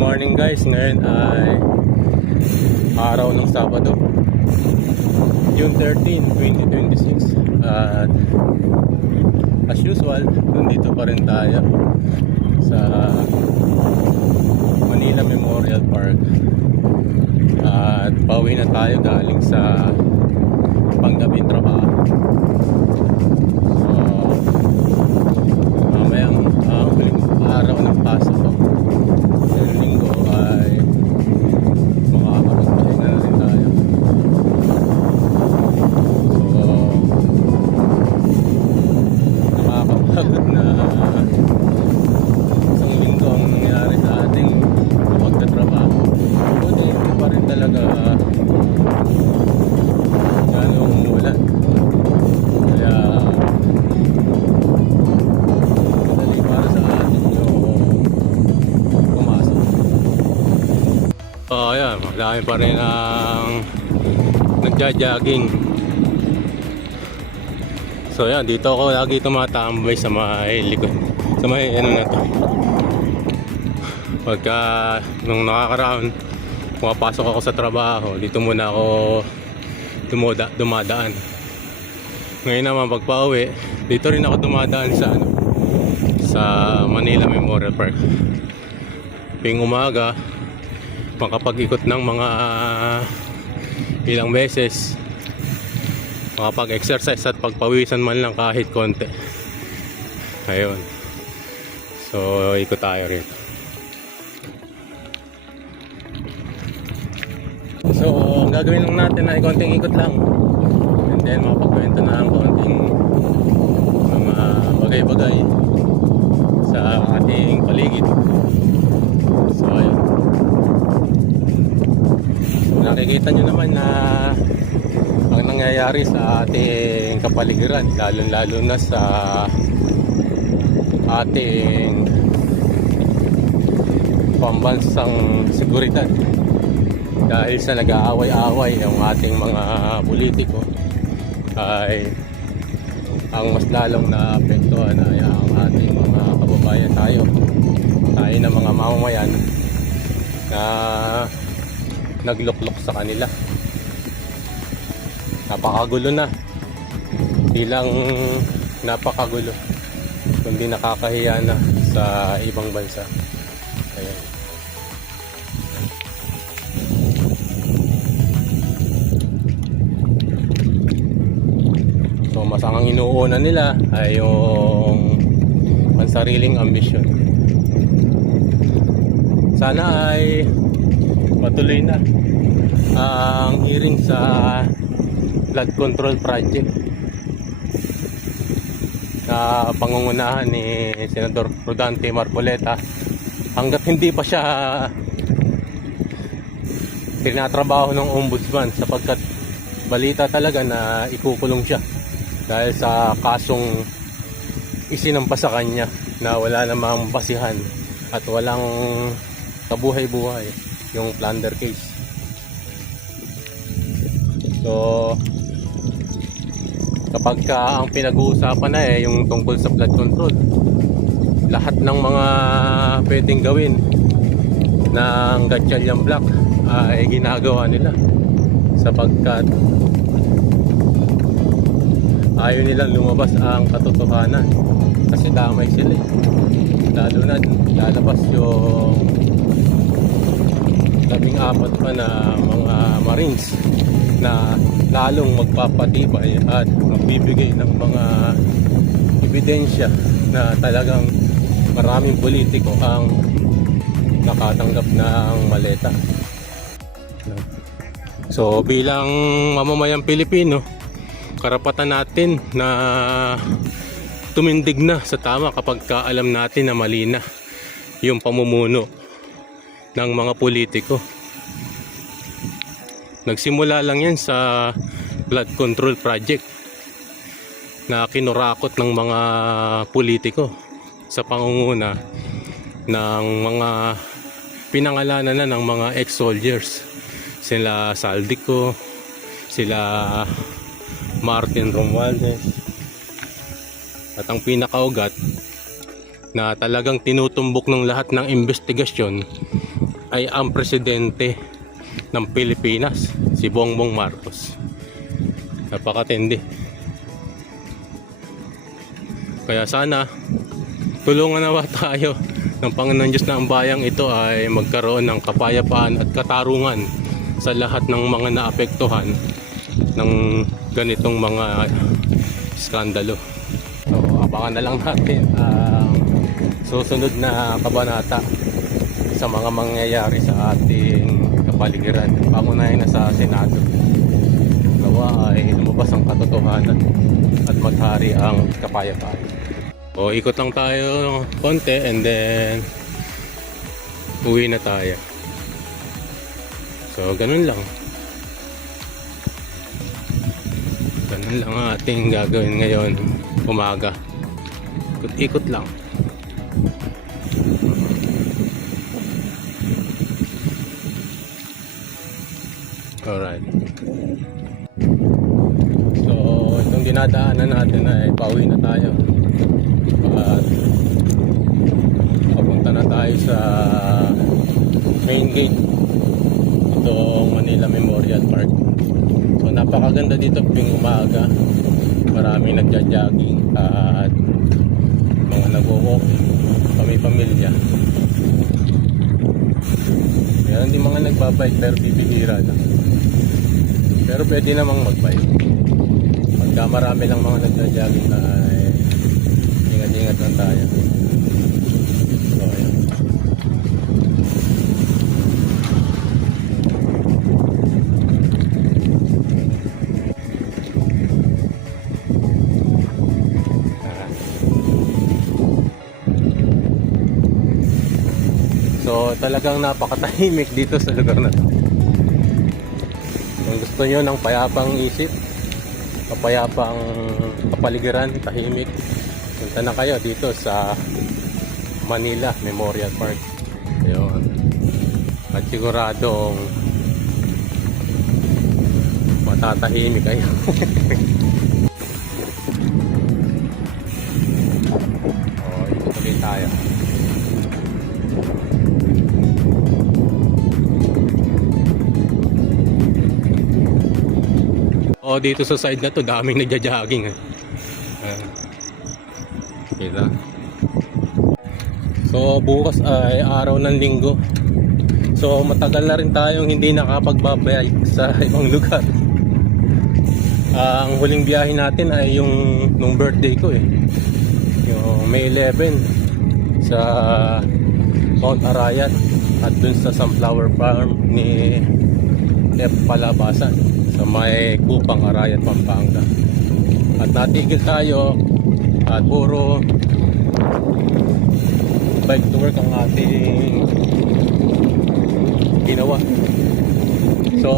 morning guys, ngayon ay araw ng Sabado, June 13, 2026. At as usual, nandito pa rin tayo sa Manila Memorial Park. At pauwi na tayo galing sa panggabi trabaho. So mamayang huling araw ng pasok ko. Ngayong linggo ay makakapagpahinga na rin tayo. So nakakapagod na isang linggo ang nangyari sa ating pagtatrabaho. Buti hindi pa rin talaga ganong umulan. Kaya madali para sa atin yung pumasok. Ayan, madami pa rin ang nagja-jogging. So yan, dito ako lagi tumatambay sa may likod, sa may ano na to. Pagka nung nakakaraon pumapasok ako sa trabaho, dito muna ako dumadaan. Ngayon naman pagpa-uwi, dito rin ako dumadaan sa sa Manila Memorial Park. Ping umaga makapag-ikot ng mga ilang beses, makapag-exercise at pagpawisan man lang kahit konti. Ayun, so ikot tayo rito. So ang gagawin lang natin ay konting ikot lang, and then makapagkwento na ang konting mga bagay-bagay sa ating paligid. So ayun, nakikita nyo naman na ang nangyayari sa ating kapaligiran, lalo na sa ating pambansang seguridad, dahil sa nag-aaway-aaway ang ating mga politiko, ay ang mas lalong naapektuhan ay ang ating mga kababayan, tayo na mga mamamayan na nagluklok sa kanila. Napakagulo na, bilang napakagulo, kundi nakakahiya na sa ibang bansa. Ayan. So mas ang inuuna nila ay yung pansariling ambisyon. Sana ay matuloy na ang hearing sa flood control project na pangungunahan ni Senador Rodante Marcoleta, hanggat hindi pa siya tinatrabaho ng ombudsman, sapagkat balita talaga na ikukulong siya dahil sa kasong isinampa sa kanya na wala namang basihan at walang kabuhay-buhay, yung plunder case. So kapag ang pinag-uusapan na yung tungkol sa flood control, lahat ng mga pwedeng gawin ng Gatchalian Block ay ginagawa nila, sapagkat ayaw nilang lumabas ang katotohanan, kasi damay sila. Lalo na lalabas yung 14 pa na mga Marines na lalong magpapatibay at magbibigay ng mga ebidensya na talagang maraming politiko ang nakatanggap ng maleta. So bilang mamamayang Pilipino, karapatan natin na tumindig na sa tama kapag alam natin na mali na yung pamumuno ng mga politiko. Nagsimula lang yan sa flood control project na kinurakot ng mga politiko sa pangunguna ng mga pinangalanan na ng mga ex-soldiers. Sila Saldico, sila Martin Romualdez, at ang pinakaugat na talagang tinutumbok ng lahat ng investigasyon ay ang presidente ng Pilipinas, si Bongbong Marcos. Napakatindi. Kaya sana tulungan nawa tayo ng Panginoon Diyos na ang bayang ito ay magkaroon ng kapayapaan at katarungan sa lahat ng mga naapektuhan ng ganitong mga skandalo. So abangan na lang natin ang susunod na kabanata sa mga mangyayari sa ating kapaligiran. Pangunahin na sa Senado. Nawa ay lumabas ang katotohanan at maghari ang kapayapaan. O ikot lang tayo konti and then uwi na tayo. So ganun lang. Ganun lang ang ating gagawin ngayon umaga. Ikot lang. Alright. So itong dinadaanan natin ay pauwi na tayo. At papunta na tayo sa main gate itong Manila Memorial Park. So napakaganda dito tuwing umaga. Maraming nagja-jogging at mga nag-walk pamilya. Meron din mga nagbabike pero bibihira lang. Pero pwede namang magbike. Pagka marami lang mga nagja-jogging na ingat lang tayo. So, ayan. So talagang napakatahimik dito sa lugar na to. Kung gusto nyo ng payapang isip, payapang kapaligiran, tahimik, punta na kayo dito sa Manila Memorial Park. Ayun. At siguradong matatahimik kayo. Ikot ulit tayo. Dito sa side na to daming nagja-jogging. Kita. So bukas ay araw ng linggo. So matagal na rin tayong hindi nakapagbabayad sa ibang lugar. Ang huling biyahe natin ay yung nung birthday ko yung May 11 sa Mount Arayat at dun sa Sunflower Farm ni F. Palabasan sa may Kupang, Arayat, Pampanga. At natigil tayo at puro bike to work ang ating ginawa. So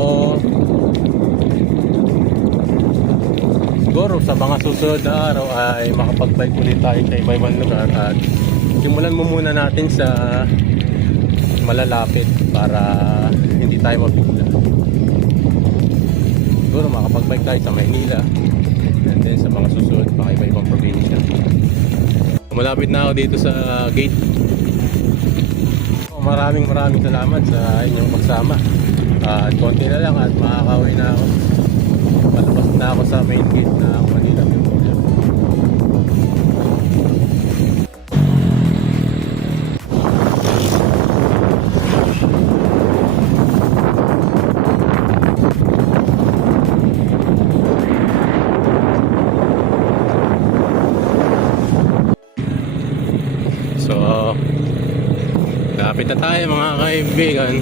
siguro sa mga susunod na araw ay makapag-bike ulit tayo sa iba-ibang lugar at simulan mo muna natin sa malalapit para hindi tayo mabigla. Siguro makapag-bike tayo sa Maynila and then sa mga susunod pa iba-ibang probinsya. Malapit na ako dito sa gate. Maraming salamat sa inyong pagsama. At konti na lang at makakauwi na ako. Palabas na ako sa main gate na Manila Memorial. So, lapit na tayo mga kaibigan.